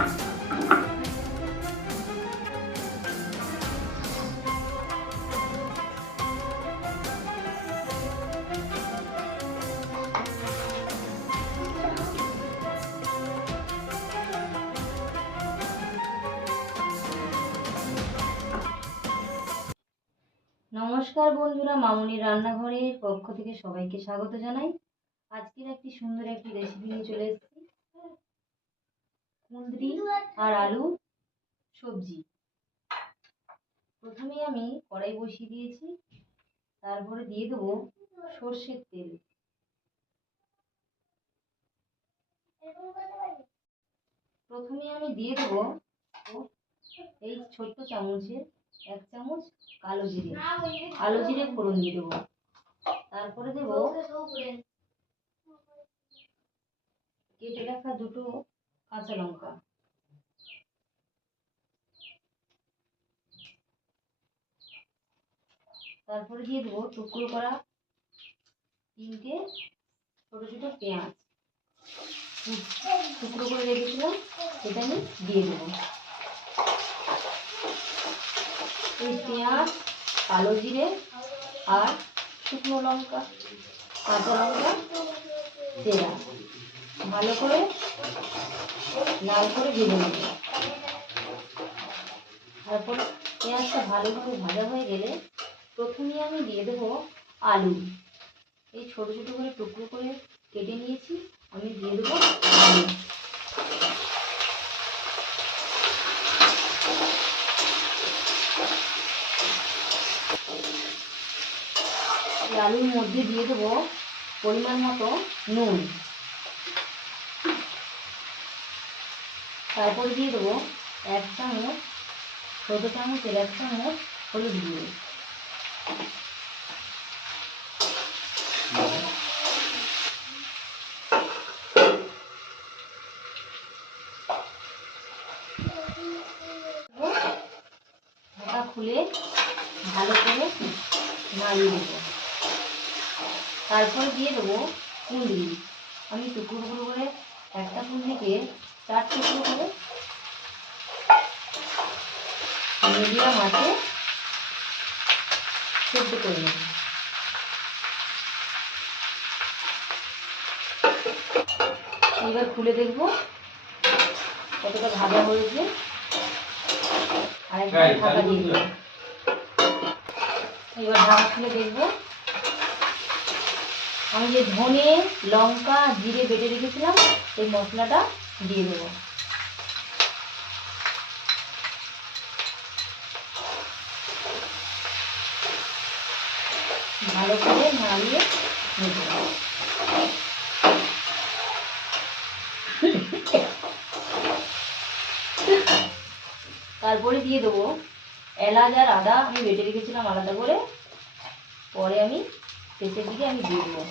নমস্কার বন্ধুরা, মামুনির রান্নাঘরের পক্ষ থেকে সবাইকে স্বাগত জানাই। আজকের একটি সুন্দর একটি রেসিপি নিয়ে চলে এসেছি, কুঁদরি আর আলু সবজি। প্রথমে আমি কড়াই বসিয়ে দিয়েছি, তারপরে দিয়ে দেবো সর্ষের তেল। প্রথমে আমি দিয়ে দেবো এই ছোট্ট চামচের 1 চামচ কালো জিরে ফোড়ন দিয়ে দেবো। তারপরে দেবো কেটে রাখা 2টো কাঁচা লঙ্কা। তারপরে দিয়ে দেবো টুকরো করা 3টে ছোট ছোট পেঁয়াজ, টুকরো করে রেখেছিলাম, সেটা আমি দিয়ে দেবো। এই পেঁয়াজ, কালো জিরে আর শুকনো লঙ্কা, কাঁচা লঙ্কা চেরা ভালো করে লাল করে ভেজে নেব। তারপর পেঁয়াজটা ভালোভাবে ভাজা হয়ে গেলে প্রথমে আমি দিয়ে দেবো আলু। এই ছোট ছোট করে টুকরো করে কেটে নিয়েছি, আমি দিয়ে দেবো আলু। আলুর মধ্যে দিয়ে দেবো পরিমাণ মতো নুন। তারপর দিয়ে দেবো 1 চামচ, ছোটো চামচের 1 চামচ হলুদ গুঁড়ো। ঢাকা খুলে ভালো করে নাড়িয়ে দেবো। তারপর দিয়ে দেবো কুঁদরি। আমি টুকরো করে একটা কুঁদরিকে 4 টুকরো করে মিডিয়াম আঁচে সেদ্ধ করে নেব। এবার খুলে দেখবো কতটা ভাজা হয়েছে। আরেকবার ঢাকা দিয়ে দেবো। এবার ঢাকা খুলে দেখবো আমি যে ধনে, লঙ্কা, জিরে বেটে রেখেছিলাম সেই মশলাটা দিয়ে দেবো। ভালো করে নাড়িয়ে নেব। তারপরে দিয়ে দেবো এলাচ আর আদা, আমি বেটে রেখেছিলাম আলাদা করে, পরে আমি শেষের দিকে আমি দিয়ে দেবো।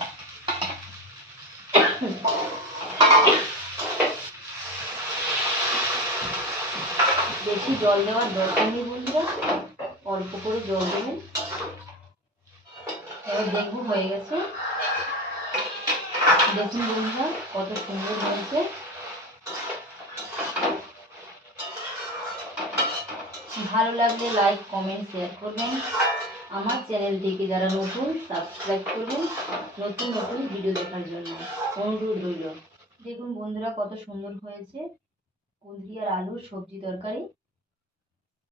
বেশি জল দেওয়ার দরকার নেই বন্ধুরা, অল্প করে জল দেবেন। এবার দেখবো হয়ে গেছে। দেখুন বন্ধুরা কত সুন্দর হয়েছে। ভালো লাগলে লাইক, কমেন্ট, শেয়ার করবেন। আমার চ্যানেলটিকে যারা নতুন, সাবস্ক্রাইব করবেন নতুন নতুন ভিডিও দেখার জন্য অনুরোধ রইল। দেখুন বন্ধুরা কত সুন্দর হয়েছে কুঁদরি আর আলুর সবজি তরকারি।